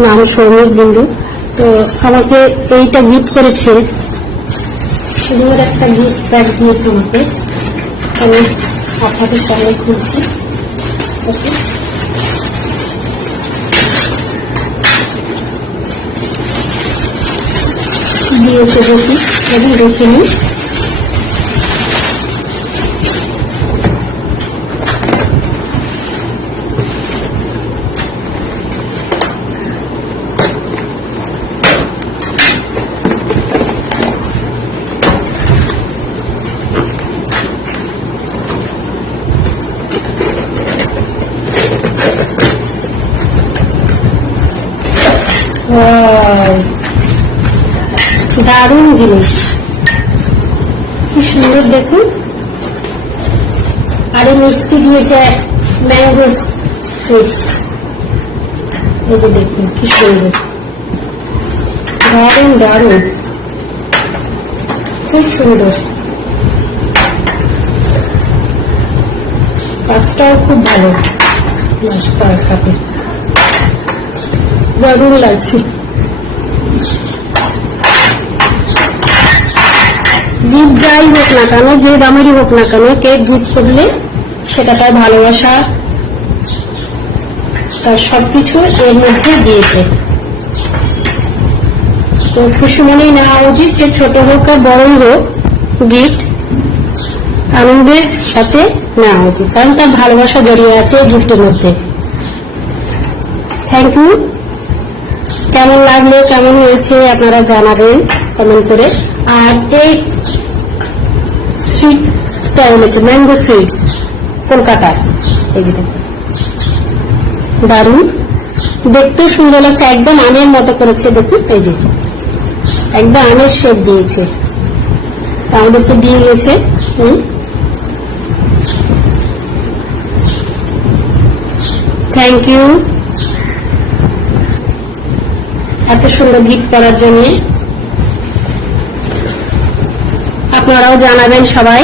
নাম সৌমিক বিন্দু। তো আমাকে এইটা গিফট করেছে। সুন্দর একটা গিফট ব্যাগ দিয়েছে আমাকে। আমি আপনাদের সামনে খুলছি। ওকে। দিয়েছে দেখি যদি দেখিনি দারুণ জিনিস। কি সুন্দর দেখুন। আরে মিষ্টি দিয়েছে ম্যাঙ্গো সুইটস। এই যে দেখুন, কি সুন্দর। দারুণ দারুণ। খুব সুন্দর। কাজটাও খুব ভালো। কাপের দারুণ লাগছে। গিফট যাই হোক না কেন, যে দামেরই হোক না কেন কেক গিফট করলে সেটা তার ভালোবাসা, তার সবকিছু এর মধ্যে দিয়েছে তো খুশি মনেই নেওয়া উচিত, সে ছোট হোক আর বড়ই হোক, গিফট আনন্দের সাথে নেওয়া উচিত, কারণ তার ভালোবাসা জড়িয়ে আছে গিফটের মধ্যে। থ্যাংক ইউ কেমন লাগল, কেমন হয়েছে আপনারা জানাবেন কমেন্ট করে। আর এই সুইটটা এনেছে ম্যাঙ্গো সুইটস কলকাতার। যে দারুণ। দেখতে সুন্দর লাগছে, একদম আমের মতো করেছে, দেখুন, এই যে। একদম আমের শেপ দিয়েছে। আমাদেরকে দিয়ে গেছে থ্যাংক ইউ এত সুন্দর গিফট করার জন্য। আপনারাও জানাবেন সবাই।